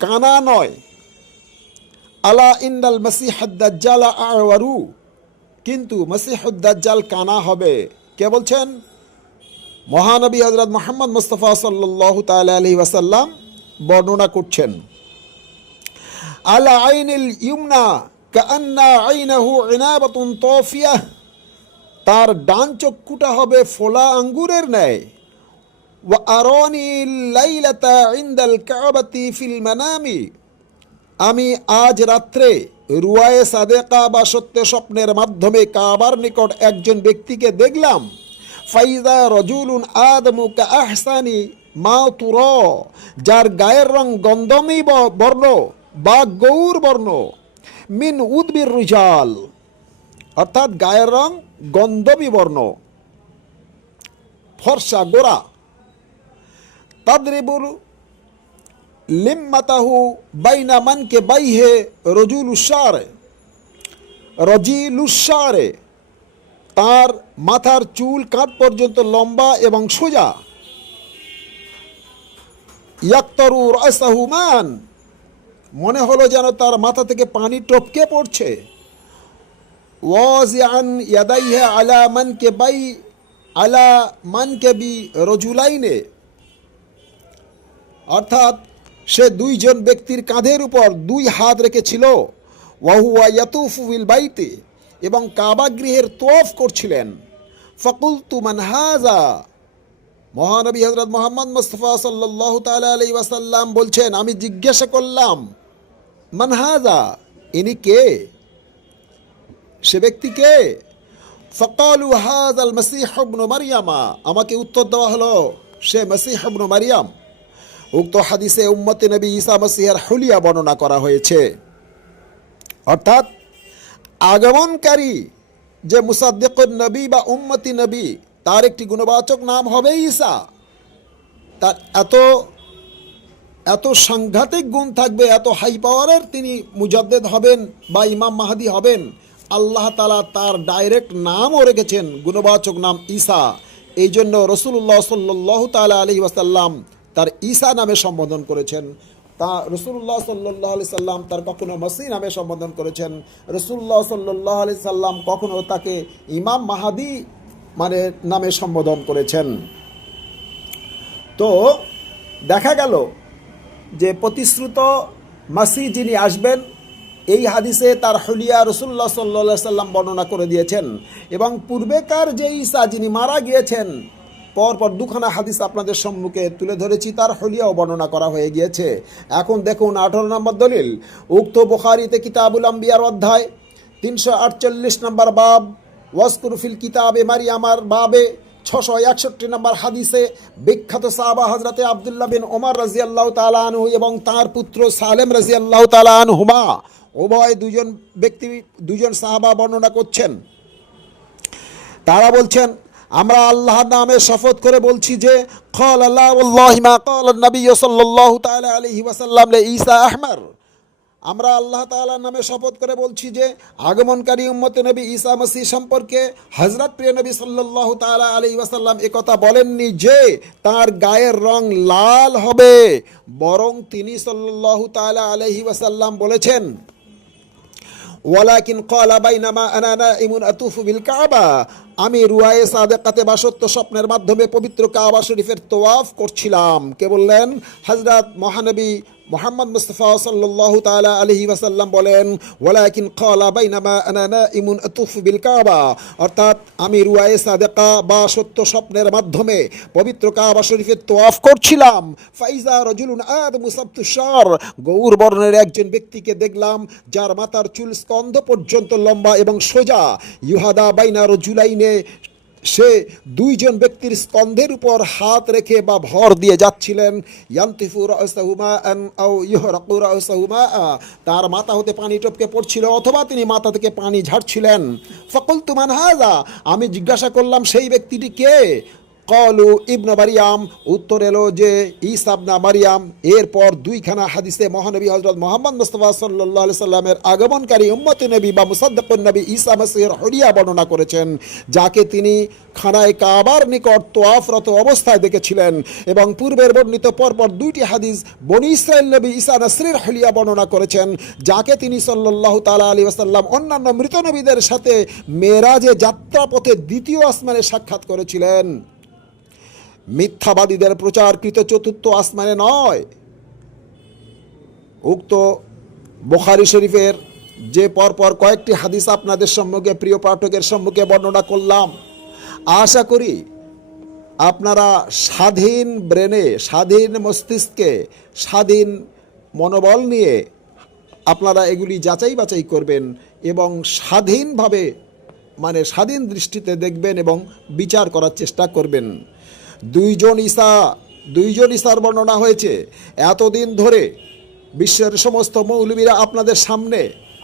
কানা নয়। আলা ইন্নাল মাসিহাদ দাজ্জাল আওয়ারু, কিন্তু মাসিহুদ দাজ্জাল কানা হবে। কে বলছেন? মহানবী হযরত মুহাম্মদ মুস্তাফা সাল্লাল্লাহু তাআলা আলাইহি ওয়াসাল্লাম বর্ণনা করছেন। আলা আইনিল ইউমনা কাআন্না আইনাহু ইনাবাতুন তাফিয়াহ, তার ডান চক্ষুটা হবে ফোলা আঙ্গুরের ন্যায়। ওয়া আরানি লাইলাতা ইনদাল কাবাতি ফিল মানামি, আমি আজ রাত্রে রুয়ায়ে সাদেকা বা সত্য স্বপ্নের মাধ্যমে কাবার নিকট একজন ব্যক্তিকে দেখলাম। ফাইজা রজুলুন আদমু কা আহসানি মা তুরা, যার গায়ের রং গন্ধমি বর্ণ বা গৌর বর্ণ, মিন উদবির রিজাল, অর্থাৎ গায়ের রং গন্ধবি বর্ণ, ফর্সা গোরা। তাদরিবুল লিম্মাতাহু বাইনা মানকে বাইহে রজিলুসারে, তার মাথার চুল কাঁধ পর্যন্ত লম্বা এবং সোজা। ইয়াক্তারু রাসাহু মান, মনে হলো যেন তার মাথা থেকে পানি টপকে পড়ছে। ওয়াজিআন ইয়াদাইহি আলা মানকিবি রজুলাইনে, অর্থাৎ সে দুইজন ব্যক্তির কাঁধের উপর 2 হাত রেখেছিল। ওয়াহুয়া ইয়াতুফু বিল বাইতি, এবং কাবা গৃহের তওয়াফ করছিলেন। ফাকুলতু মান হাযা, মহানবী হযরত মুহাম্মদ মুস্তাফা সাল্লাল্লাহু তাআলা আলাইহি ওয়াসাল্লাম বলছেন, আমি জিজ্ঞাসা করলাম, মান হাযা, ইনি কে, সে ব্যক্তি কে? ফাকালু হাযাল মাসীহ ইবনে মারইয়ামা, আমাকে উত্তর দেওয়া হলো সে মসীহ ইবনে মারইয়াম। উক্ত হাদিসে উম্মতে নবী ঈসা মসীহের হুলিয়া বর্ণনা করা হয়েছে। অর্থাৎ আগমনকারী যে মুসাদ্দিকুন নবী বা উম্মতি নবী, তার একটি গুণবাচক নাম হবে ঈসা। তার এত সাংঘাতিক গুণ থাকবে, এত হাই পাওয়ারের তিনি মুজাদ্দেদ হবেন বা ইমাম মাহদি হবেন। আল্লাহ তাআলা তার ডাইরেক্ট নামও রেখেছেন, গুণবাচক নাম ঈসা। এই জন্য রাসূলুল্লাহ সাল্লাল্লাহু তাআলা আলাইহি ওয়াসাল্লাম তার ঈসা নামে সম্বোধন করেছেন। তা রাসূলুল্লাহ সাল্লাল্লাহু আলাইহি সাল্লাম তার কখনো মসীহ নামে সম্বোধন করেছেন। রাসূলুল্লাহ সাল্লাল্লাহু আলাইহি সাল্লাম কখনো তাকে ইমাম মাহদি মানে নামে সম্বোধন করেছেন। তো দেখা গেল যে প্রতিশ্রুত মাসিহ যিনি আসবেন, এই হাদিসে তার হুলিয়া রসুল্লাহ সাল্লাল্লাহু সাল্লাম বর্ণনা করে দিয়েছেন। এবং পূর্বেকার যে ঈসা যিনি মারা গিয়েছেন, পরপর দুখানা হাদিস আপনাদের সম্মুখে তুলে ধরেছি, তার হুলিয়াও বর্ণনা করা হয়ে গিয়েছে। এখন দেখুন 18 নম্বর দলিল, উক্ত বুখারীতে কিতাবুল আম্বিয়ার অধ্যায় 348 নম্বর বাব ওয়াজকুর ফিল কিতাবে মারিয়ামার বাবে 661 নম্বর হাদিসে বিখ্যাত সাহাবা হযরতে আব্দুল্লাহ বিন ওমর রাদিয়াল্লাহু তাআলা আনহু এবং তার পুত্র সালেম রাদিয়াল্লাহু তাআলা আনহুমা উভয় দুজন সাহাবা বর্ণনা করছেন। তারা বলছেন, আমরা আল্লাহর নামে শপথ করে বলছি যে ক্বাল আল্লাহু ওয়াল্লাহি মা ক্বালা নবী সাল্লাল্লাহু তাআলা আলাইহি ওয়াসাল্লাম লি ঈসা আহমর। আমরা আল্লাহ তাআলার নামে শপথ করে বলছি যে আগমনকারী উম্মতে নবী ঈসা মসিহ সম্পর্কে হযরত প্রিয় নবী সাল্লাল্লাহু তাআলা আলাইহি ওয়াসাল্লাম একথা বলেননি যে তার গায়ের রং লাল হবে, বরং তিনি সাল্লাল্লাহু তাআলা আলাইহি ওয়াসাল্লাম বলেছেন ওয়ালাকিন ক্বালা বাইনামা আনা নাইমুন আতুফু বিল কাবা, আমি রুয়ায়ে সাদেকাতে বা সত্য স্বপ্নের মাধ্যমে পবিত্র কাবা শরীফের তওয়াফ করছিলাম। কে বললেন? হযরত মহানবী মুহাম্মদ মুস্তাফা সাল্লাল্লাহু তাআলা আলাইহি ওয়াসাল্লাম বলেন ওয়ালাকিন ক্বালা বাইনামা আনা নাইমুন আতুফু বিল কাবা, অর্থাৎ আমি রুয়ায়ে সাদেকা বা সত্য স্বপ্নের মাধ্যমে পবিত্র কাবা শরীফের তওয়াফ করছিলাম। ফাইজা রাজুলুন আদমু সাবতুশার, গৌর বর্ণের একজন ব্যক্তিকে দেখলাম যার মাথার চুল স্কন্ধ পর্যন্ত লম্বা এবং সোজা। ইউহাদা বাইনা রজুলাইনে, সে দুইজন ব্যক্তির স্কন্ধের উপর হাত রেখে বা ভর দিয়ে যাচ্ছিলেন। ইয়ান্তিফু রাসাহুমা আন আও ইহরাকু রাসাহুমা, তার মাথা হতে পানি টপকে পড়ছিল অথবা তিনি মাথা থেকে পানি ঝাড়ছিলেন। ফাকুলতু মান হাযা, আমি জিজ্ঞাসা করলাম সেই ব্যক্তিটি কে? ক্বালু ইবনে মারিয়াম, উত্তর এলো যে ঈসা ইবনে মারিয়াম। এরপর দুইখানা হাদিসে মহানবী হযরত মুহাম্মদ মুস্তাফা সাল্লাল্লাহু আলাইহি সাল্লামের আগমনকারী উম্মতে নবী বা মুসাদ্দিকুন নবী ঈসা মসিহের হুলিয়া বর্ণনা করেছেন, যাকে তিনি খানায় কাবার নিকট তওয়াফরত অবস্থায় দেখেছিলেন। এবং পূর্বের বর্ণিত পরপর দুইটি হাদিস বনী ইসরাইল নবী ঈসা নাসরির হুলিয়া বর্ণনা করেছেন, যাকে তিনি সাল্লাল্লাহু তাআলা আলাইহি ওয়াসাল্লাম অন্যান্য মৃত নবীদের সাথে মেরাজে যাত্রাপথে দ্বিতীয় আসমানে সাক্ষাৎ করেছিলেন। মিথ্যাবাদীদের প্রচারকৃত চতুর্থ আসমানে নয়। উক্ত বুখারী শরীফের যে পরপর কয়েকটি হাদিস আপনাদের সম্মুখে প্রিয় পাঠকের সম্মুখে বর্ণনা করলাম, আশা করি আপনারা স্বাধীন ব্রেনে, স্বাধীন মস্তিষ্কে, স্বাধীন মনোবল নিয়ে আপনারা এগুলি যাচাই বাছাই করবেন এবং স্বাধীনভাবে, মানে স্বাধীন দৃষ্টিতে দেখবেন এবং বিচার করার চেষ্টা করবেন। দুইজন ঈসার বর্ণনা হয়েছে। এতদিন ধরে বিশ্বের সমস্ত মৌলবীরা আপনাদের সামনে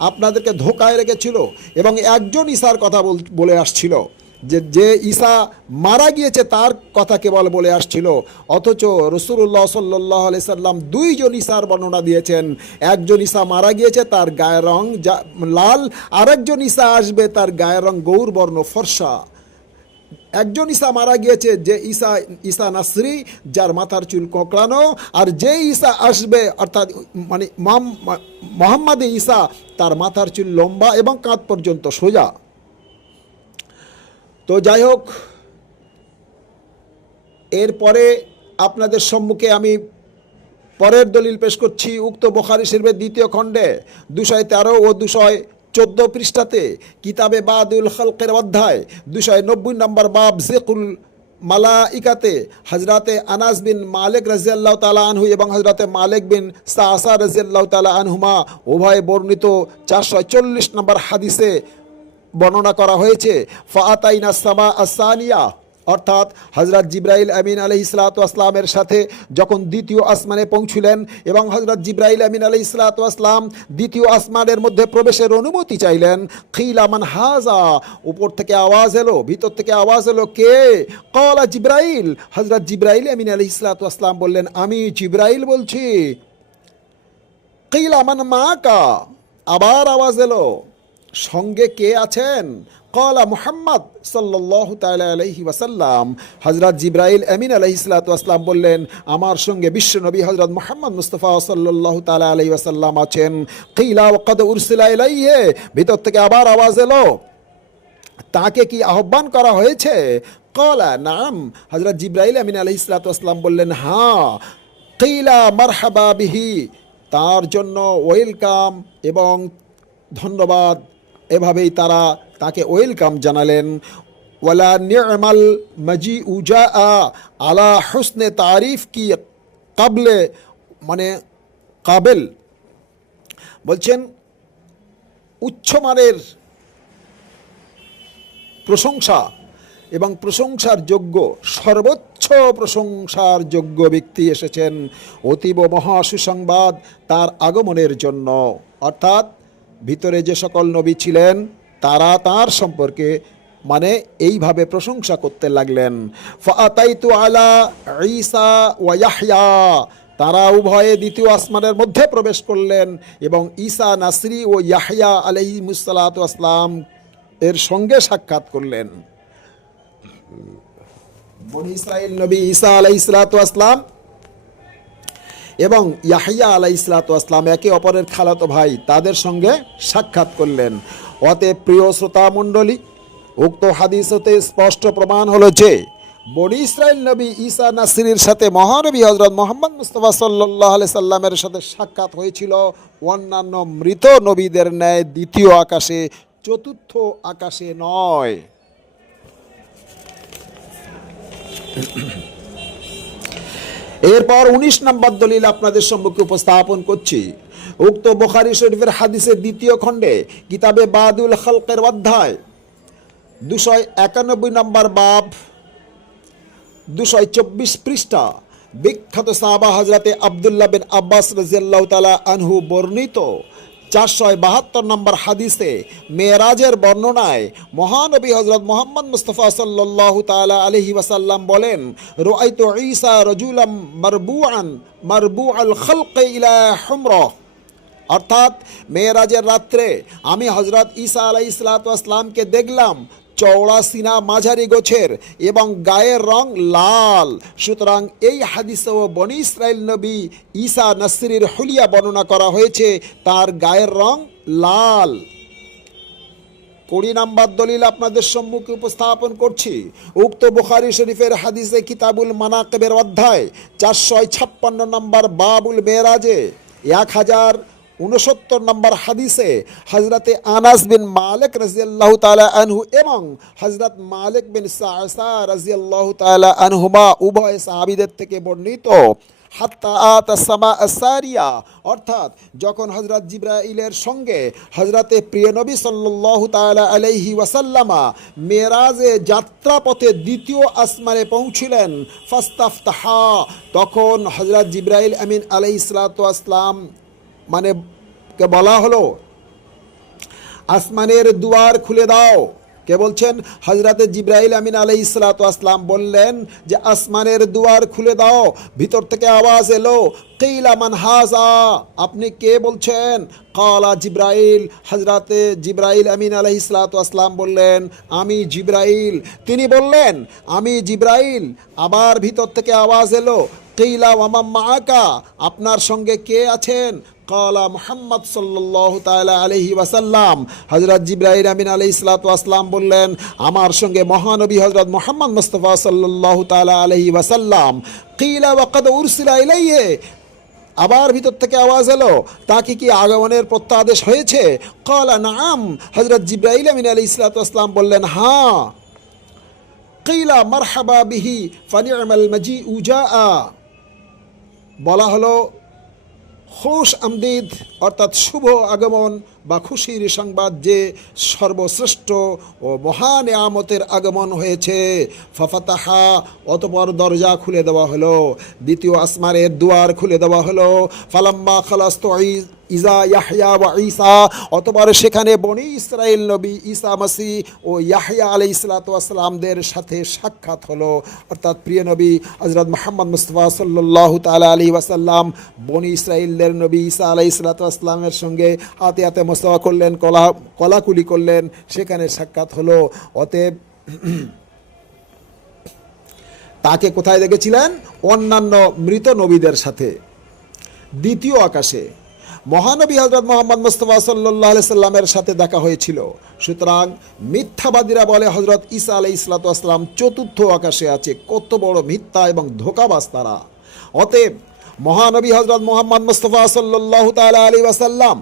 আপনাদেরকে ধোকায় রেখেছিল এবং একজন ঈসার কথা বলে আসছিল, যে ঈসা মারা গিয়েছে তার কথা কেবল বলে আসছিল। অথচ রাসূলুল্লাহ সাল্লাল্লাহু আলাইহি সাল্লাম দুইজন ঈসার বর্ণনা দিয়েছেন। একজন ঈসা মারা গিয়েছে, তার গায়ের রং লাল, আরেকজন ঈসা আসবে তার গায়ের রং গৌরবর্ণ ফর্সা। একজন ঈসা মারা গিয়েছে যে ঈসা নাসরি, যার মাথার চুল কোঁকড়ানো, আর যে ঈসা আসবে অর্থাৎ মানে মুহাম্মদী ঈসা, তার মাথার চুল লম্বা এবং কাঁধ পর্যন্ত সোজা। তো যাই হোক, এরপরে আপনাদের সম্মুখে আমি পরের দলিল পেশ করছি। উক্ত বুখারী শরীফের দ্বিতীয় খণ্ডে 213 ও 214 পৃষ্ঠাতে কিতাবে বাদুল খালকের অধ্যায় 290 নম্বর বাব যিকরুল মালাইকাতে হযরতে আনাস বিন মালিক রাদিয়াল্লাহু তাআলা আনহু এবং হযরতে মালিক বিন সাসা রাদিয়াল্লাহু তাআলা আনহুমা উভয় বর্ণিত 440 নম্বর হাদিসে বর্ণনা করা হয়েছে। ফাআতাইনা সামা আসানিয়া, অর্থাৎ হযরত জিবরাইল আমিন আলাইহিস সালাতু ওয়াস সালামের সাথে যখন দ্বিতীয় আসমানে পৌঁছলেন এবং হযরত জিবরাইল আমিন আলাইহিস সালাতু ওয়াস সালাম দ্বিতীয় আসমানের মধ্যে প্রবেশের অনুমতি চাইলেন। কিলা মান হাযা, উপর থেকে আওয়াজ এলো, ভিতর থেকে আওয়াজ এলো, কে? ক্বালা জিবরাইল, হযরত জিবরাইল আমিন আলাইহিস সালাতু ওয়াস সালাম বললেন, আমি জিবরাইল বলছি। কিলা মান মাকা, আবার আওয়াজ এলো, সঙ্গে কে আছেন? ক্বালা মুহাম্মদ সাল্লাল্লাহু তাআলা আলাইহি ওয়াসাল্লাম, হযরত জিবরাইল আমিন আলাইহিস সালাতু ওয়াস সালাম বললেন, আমার সঙ্গে বিশ্বনবী হযরত মুহাম্মদ মুস্তাফা সাল্লাল্লাহু তাআলা আলাইহি ওয়াসাল্লাম আছেন। কিলা ওয়া কাদ উরসিলা ইলাইহি, ভিতর থেকে আবার আওয়াজ এলো, তাকে কি আহ্বান করা হয়েছে? ক্বালা নাম, হযরত জিবরাইল আমিন আলাইহিস সালাতু ওয়াস সালাম বললেন, হ্যাঁ, কিলা মারহাবা বিহি, তার জন্য ওয়েলকাম এবং ধন্যবাদ, এভাবেই তারা তাকে ওয়েলকাম জানালেন। ওয়ালা নি'মাল মাজি উজা আলা হুসনে তারিফ কি কাবলে, মানে কাবেল, বলছেন উচ্চমানের প্রশংসা এবং প্রশংসার যোগ্য, সর্বোচ্চ প্রশংসার যোগ্য ব্যক্তি এসেছেন অতীব মহা সুসংবাদ তার আগমনের জন্য। অর্থাৎ ভিতরে যে সকল নবী ছিলেন তারা তার সম্পর্কে মানে এইভাবে প্রশংসা করতে লাগলেন। ফাআতাইতু আলা ঈসা ওয়া ইয়াহইয়া, তারা উভয়ে দ্বিতীয় আসমানের মধ্যে প্রবেশ করলেন এবং ঈসা নাসরি ও ইয়াহইয়া আলাইহিমুসসালাতু আসসালাম এর সঙ্গে সাক্ষাৎ করলেন। বনি ইসরাইল নবী ঈসা আলাইহিসসালাতু আসসালাম এবং ইয়াহইয়া আলাইহিসসালাতু আসসালাম একে অপরের খালাতো ভাই, তাদের সঙ্গে সাক্ষাৎ করলেন। অতএব প্রিয় শ্রোতা মণ্ডলী, উক্ত হাদিস হতে স্পষ্ট প্রমাণ হলো যে বনি ইসরাইল নবী ঈসা নাসরির সাথে মহানবী হযরত মুহাম্মদ মুস্তাফা সাল্লাল্লাহু আলাইহি সাল্লামের সাথে সাক্ষাৎ হয়েছিল অন্যান্য মৃত নবীদের ন্যায় দ্বিতীয় আকাশে, চতুর্থ আকাশে নয়। এরপর 19 নম্বর দলিল আপনাদের সম্মুখে উপস্থাপন করছি। উক্ত বুখারী শরীফের হাদিসের দ্বিতীয় খণ্ডে কিতাবে বাদুল খালকের অধ্যায় 291 নম্বর বাব 224 পৃষ্ঠা বিখ্যাত সাহাবা হযরতে আব্দুল্লাহ বিন আব্বাস রাদিয়াল্লাহু তাআলা আনহু বর্ণিত 472 নম্বর হাদিসে মেরাজের বর্ণনায় মহানবী হযরত মুহাম্মদ মুস্তাফা সাল্লাল্লাহু তাআলা আলাইহি ওয়াসাল্লাম বলেন, রাআইতু ঈসা রাজুলাম মারবুআল খালক ইলা হুমরা, অর্থাৎ মেরাজের রাত্রে আমি হযরত ঈসা আলাইহিস সালাতু ওয়াসসালামকে দেখলাম চওড়া সিনা, মাঝারি গোছের এবং গায়ের রং লাল। সুতরাং এই হাদিসেও বনি ইসরাইল নবী ঈসা নাসরির হুলিয়া বর্ণনা করা হয়েছে, তার গায়ের রং লাল। 20 নম্বর দলিল আপনাদের সম্মুখে উপস্থাপন করছি। উক্ত বুখারী শরীফের হাদিসে কিতাবুল মানাকিবের অধ্যায় 456 নম্বর বাবুল মেরাজে 1069 নম্বর হাদিসে হযরতে আনাস বিন মালিক রাদিয়াল্লাহু তাআলা আনহু এবং হযরত মালিক বিন সাআসা রাদিয়াল্লাহু তাআলা আনহুমা উভয় সাহাবীদের থেকে বর্ণিত, হাত্তা আতা সামা আসারিয়া, অর্থাৎ যখন হযরত জিবরাইলের সঙ্গে হযরতে প্রিয় নবী সাল্লাল্লাহু তাআলা আলাইহি ওয়াসাল্লামা মেরাজে যাত্রাপথে দ্বিতীয় আসমানে পৌঁছিলেন, ফাস্তাফতাহা, তখন হযরত জিবরাইল আমিন আলাইহিস সালাতু ওয়াসসালাম মানে কে বলা হলো আসমানের দুয়ার খুলে দাও। কে বলছেন? হযরতে জিবরাইল আমিন আলাইহিস সালাতু ওয়াসসালাম বললেন যে আসমানের দুয়ার খুলে দাও। ভিতর থেকে আওয়াজ এলো, কিলা মান হাযা, আপনি কে বলছেন? কালা জিবরাইল, হযরতে জিবরাইল আমিন আলাইহিস সালাতু ওয়াসসালাম বললেন, আমি জিবরাইল। তিনি বললেন, আমি জিবরাইল। আবার ভিতর থেকে আওয়াজ এলো, কিলা ওয়া মান মাআকা, আপনার সঙ্গে কে আছেন? কালা মুহাম্মদ সাল্লাল্লাহু তাআলা আলাইহি ওয়াসাল্লাম। হযরত জিবরাইল আমিন আলাইহিস সালাতু ওয়াসসালাম বললেন, আমার সঙ্গে মহানবী হযরত মুহাম্মদ মুস্তাফা সাল্লাল্লাহু তাআলা আলাইহি ওয়াসাল্লাম। কিলা ওয়া ক্বাদ উরসিলা ইলাইহি, আবার ভিতর থেকে আওয়াজ এলো, তাকে কি আগমনের প্রত্যাদেশ হয়েছে? কালা নাআম, হযরত জিবরাইল আমিন আলাইহিস সালাতু ওয়াসসালাম বললেন, হ্যাঁ। কিলা মারহাবা বিহি ফানি'মাল মাজিউ জাআ, বলা হলো খুশ আমদিদ, অর্থাৎ শুভ আগমন বা খুশির সংবাদ যে সর্বশ্রেষ্ঠ ও মহান নিয়ামতের আগমন হয়েছে। ফাফাতাহা, অতঃপর দরজা খুলে দেওয়া হলো, দ্বিতীয় আসমানের দুয়ার খুলে দেওয়া হলো। ফালাম্মা খালাস্তু ইজা ইয়াহইয়া ওয়া ঈসা, অতঃপর সেখানে বনি ইসরাইল নবী ঈসা মাসিহ ও ইয়াহইয়া আলাইহিস সালাতু ওয়াসসালামদের সাথে সাক্ষাৎ হলো। অর্থাৎ প্রিয় নবী হযরত মুহাম্মদ মুস্তাফা সাল্লাল্লাহু তাআলা আলাইহি ওয়াসাল্লাম বনি ইসরাইলদের নবী ঈসা আলাইহিস সালাতু ওয়াসসালামের সঙ্গে হাতে হাতে মোসাফা করলেন, কলাকুলি করলেন, সেখানে সাক্ষাৎ হলো। অতএব তাকে কোথায় দেখেছিলেন? অন্যান্য মৃত নবীদের সাথে দ্বিতীয় আকাশে মহানবী হযরত মুহাম্মদ মুস্তাফা সাল্লাল্লাহু আলাইহি সাল্লামের সাথে দেখা হয়েছিল। সুতরাং মিথ্যাবাদীরা বলে হযরত ঈসা আলাইহিস সালাতু ওয়াসসালাম চতুর্থ আকাশে আছে। কত বড় মিথ্যা এবং ধোঁকাবাজ তারা! অতএব মহানবী হযরত মুহাম্মদ মুস্তাফা সাল্লাল্লাহু তাআলা আলাইহি ওয়াসাল্লাম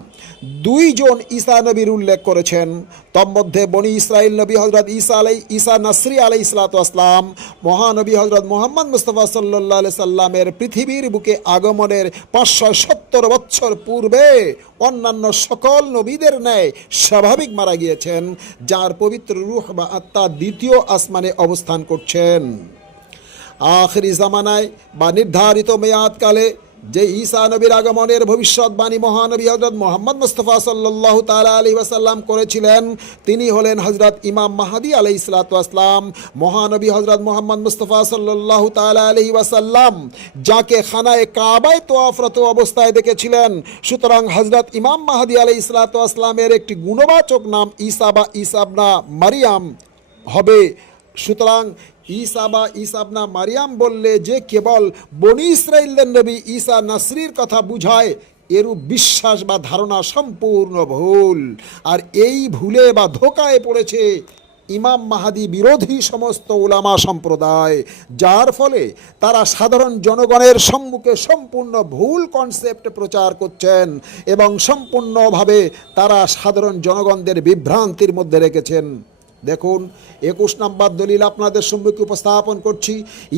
দুইজন ঈসা নবীর উল্লেখ করেছেন। তন্মধ্যে বনি ইসরাইল নবী হযরত ঈসা নাসরি আলাইহিস সালাতু ওয়াসসালাম মহানবী হযরত মুহাম্মদ মুস্তাফা সাল্লাল্লাহু আলাইহি সাল্লামের পৃথিবীর বুকে আগমনের 570 বছর পূর্বে অন্যান্য সকল নবীদের ন্যায় স্বাভাবিক মারা গিয়েছেন, যার পবিত্র রূহ বা আত্মা দ্বিতীয় আসমানে অবস্থান করছেন। আখিরি জামানায় বা নির্ধারিত মেয়াদকালে যে ঈসা নবীর আগমনের ভবিষ্যৎবাণী মহানবী হযরত মুহাম্মদ মুস্তাফা সাল্লাল্লাহু তাআলা আলাইহি ওয়াসাল্লাম করেছিলেন, তিনি হলেন হযরত ইমাম মাহদী আলাইহিস সালাতু ওয়াসসালাম। মহানবী হযরত মুহাম্মদ মুস্তাফা সাল্লাল্লাহু তাআলা আলাইহি ওয়াসাল্লাম যাকে খানায়ে কাবায় তওয়াফরত অবস্থায় দেখেছিলেন, সুতরাং হযরত ইমাম মাহদী আলাইহিস সালাতু ওয়াসসালামের একটি গুণবাচক নাম ঈসা বা ঈসা ইবনে মারইয়াম হবে। সুতরাং ঈসা বা ঈসা ইবনে মারইয়াম বললে যে কেবল বনি ইসরাইলের নবী ঈসা নাসরির কথা বুঝায়, এরূপ বিশ্বাস বা ধারণা সম্পূর্ণ ভুল। আর এই ভুলে বা ধোকায় পড়েছে ইমাম মাহদী বিরোধী সমস্ত উলামা সম্প্রদায়, যার ফলে তারা সাধারণ জনগণের সম্মুখে সম্পূর্ণ ভুল কনসেপ্ট প্রচার করছেন এবং সম্পূর্ণভাবে তারা সাধারণ জনগণদের বিভ্রান্তির মধ্যে রেখেছেন। দেখুন 21 নম্বর দলিল আপনাদের সম্মুখে উপস্থাপন করছি।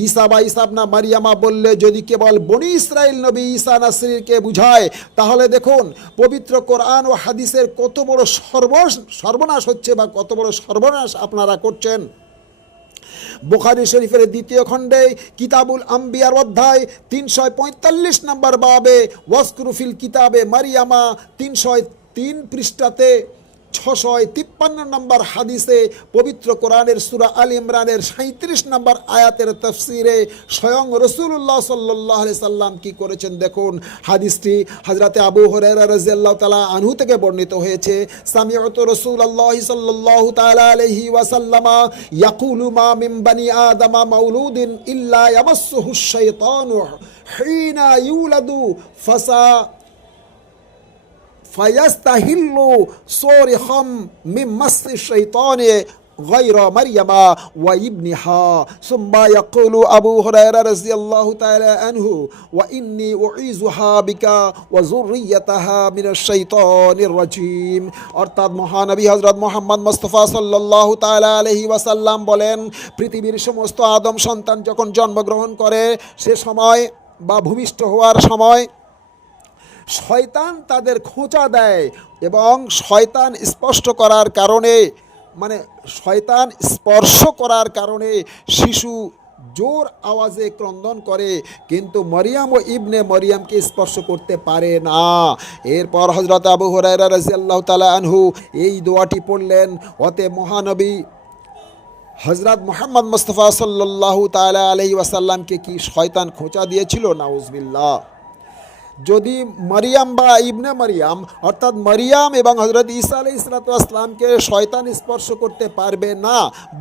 ঈসা বা ঈসা ইবনে মারইয়ামা বললে যদি কেবল বনি ইসরাইল নবী ঈসা নাসরিকে বুঝায়, তাহলে দেখুন পবিত্র কোরআন ও হাদিসের কত বড় সর্বনাশ হচ্ছে বা কত বড় সর্বনাশ আপনারা করছেন। বুখারী শরীফের দ্বিতীয় খণ্ডে কিতাবুল আম্বিয়ার অধ্যায় 345 নম্বর বাবে ওয়াজকুরু কিতাবে মারইয়ামা 303 পৃষ্ঠাতে 653 নম্বর হাদিসে পবিত্র কোরআনের সূরা আল ইমরানের 37 নম্বর আয়াতের তাফসিরে স্বয়ং রাসূলুল্লাহ সাল্লাল্লাহু আলাইহি সাল্লাম কি করেছেন দেখুন। হাদিসটি হযরতে আবু হুরায়রা রাদিয়াল্লাহু তাআলা আনহু থেকে বর্ণিত হয়েছে। সামি'তু রাসূলুল্লাহ সাল্লাল্লাহু তাআলা আলাইহি ওয়াসাল্লামা ইয়াকুলু মা মিন বানি আদামা মাউলুদিন ইল্লা ইয়ামাসসুহুশ শাইতানু হিনা ইউলাদু ফায়াস্তাহিল্লু সোরিখাম মিন মাসসি শাইতানি গায়রা মারইয়ামা ওয়া ইবনিহা সুম্মা ইয়াকুলু আবু হুরায়রা রাদিয়াল্লাহু তাআলা আনহু ওয়া ইন্নী উঈযুহা বিকা ওয়া যুররিয়াতাহা মিনাশ শাইতানির রাজীম। অর্থাৎ মহানবী হযরত মুহাম্মদ মুস্তাফা সাল্লাল্লাহু তাআলা আলাইহি ওয়াসাল্লাম বলেন, পৃথিবীর সমস্ত আদম সন্তান যখন জন্মগ্রহণ করে সে সময় বা ভূমিষ্ঠ হওয়ার সময় শয়তান তাদের খোঁচা দেয় এবং শয়তান স্পর্শ করার কারণে শিশু জোর আওয়াজে ক্রন্দন করে, কিন্তু মরিয়াম ও ইবনে মরিয়ামকে স্পর্শ করতে পারে না। এরপর হযরত আবু হুরায়রা রাদিয়াল্লাহু তাআলা আনহু এই দোয়াটি পড়লেন। অতএব মহানবী হযরত মুহাম্মদ মুস্তাফা সাল্লাল্লাহু তাআলা আলাইহি ওয়াসাল্লামকে কি শয়তান খোঁচা দিয়েছিল? নাউজুবিল্লাহ। যদি মরিয়াম বা ইবনে মরিয়াম অর্থাৎ মরিয়াম এবং হযরত ঈসা আলাইহিস সালাতু ওয়াসসালামকে শয়তান স্পর্শ করতে পারবে না,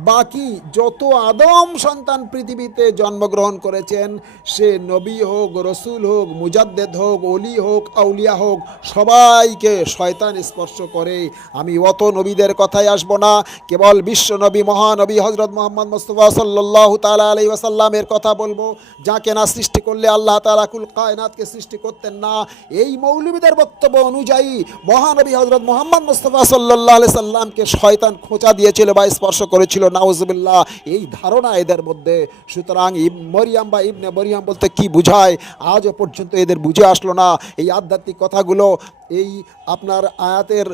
বাকি যত আদম সন্তান পৃথিবীতে জন্মগ্রহণ করেছেন, সে নবী হোক, রসুল হোক, মুজাদ্দেদ হোক, ওলি হোক, আউলিয়া হোক, সবাইকে শয়তান স্পর্শ করে। আমি অত নবীদের কথায় আসব না, কেবল বিশ্ব নবী মহানবী হযরত মুহাম্মদ মুস্তাফা সাল্লাল্লাহু তাআলা আলাইহি ওয়াসাল্লামের কথা বলবো, যাকে না সৃষ্টি করলে আল্লাহ তাআলা কুল কায়নাতকে সৃষ্টি করতে না। এই মৌলবীদের বক্তব্য অনুযায়ী মহানবী হযরত মুহাম্মদ মুস্তাফা সাল্লাল্লাহু আলাইহি সাল্লামকে শয়তান খোঁচা দিয়েছিল বা স্পর্শ করেছিল, নাউজুবিল্লাহ, এই ধারণা এদের মধ্যে। সুতরাং মরিয়াম বা ইবনে মরিয়াম বলতে কি বুঝায় আজও পর্যন্ত এদের বুঝে আসলো না। এই আধ্যাত্মিক কথাগুলো, এই আপনার আয়াতের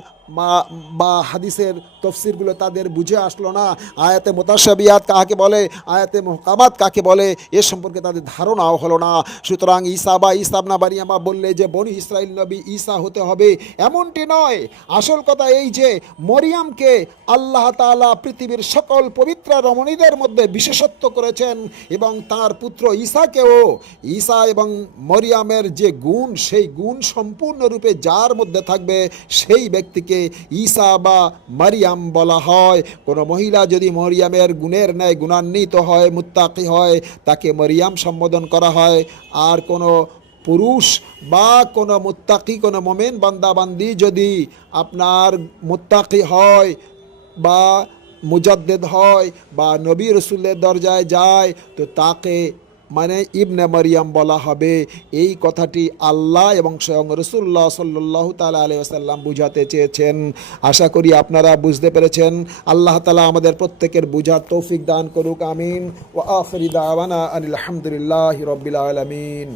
বা হাদিসের তফসিরগুলো তাদের বুঝে আসলো না। আয়াতে মুতাশাবিহাত কাকে বলে, আয়াতে মুহকামাত কাকে বলে, এ সম্পর্কে তাদের ধারণাও হলো না। সুতরাং ঈসা বা ঈসা ইবনে মারইয়ামা বললে যে বনি ইসরাইল নবী ঈসা হতে হবে, এমনটি নয়। আসল কথা এই যে মরিয়ামকে আল্লাহ তাআলা পৃথিবীর সকল পবিত্র রমণীদের মধ্যে বিশেষত্ব করেছেন এবং তার পুত্র ঈসাকেও, ঈসা এবং মরিয়ামের যে গুণ, সেই গুণ সম্পূর্ণরূপে যার মধ্যে থাকবে সেই ব্যক্তিকে ঈসা বা মারিয়াম বলা হয়। কোনো মহিলা যদি মরিয়ামের গুণের ন্যায় গুণান্বিত হয়, মুত্তাকি হয়, তাকে মরিয়াম সম্বোধন করা হয়। আর কোনো পুরুষ বা কোনো মুত্তাকি, কোনো মোমেন বান্দাবান্দি যদি আপনার মুত্তাকি হয় বা মুজাদ্দেদ হয় বা নবী রসুলের দরজায় যায়, তো তাকে মানে ইবনে মারিয়াম বলা হবে, এই কথাটি আল্লাহ এবং স্বয়ং রসুল্লাহ সাল্লাল্লাহু তাআলা আলাইহি ওয়াসাল্লাম বুঝাতে চেয়েছেন। আশা করি আপনারা বুঝতে পেরেছেন। আল্লাহ তাআলা আমাদের প্রত্যেকের বুঝার তৌফিক দান করুক, আমিন। ওয়া আখিরি দাওয়ানা আনিল হামদুলিল্লাহি রাব্বিল আলামিন।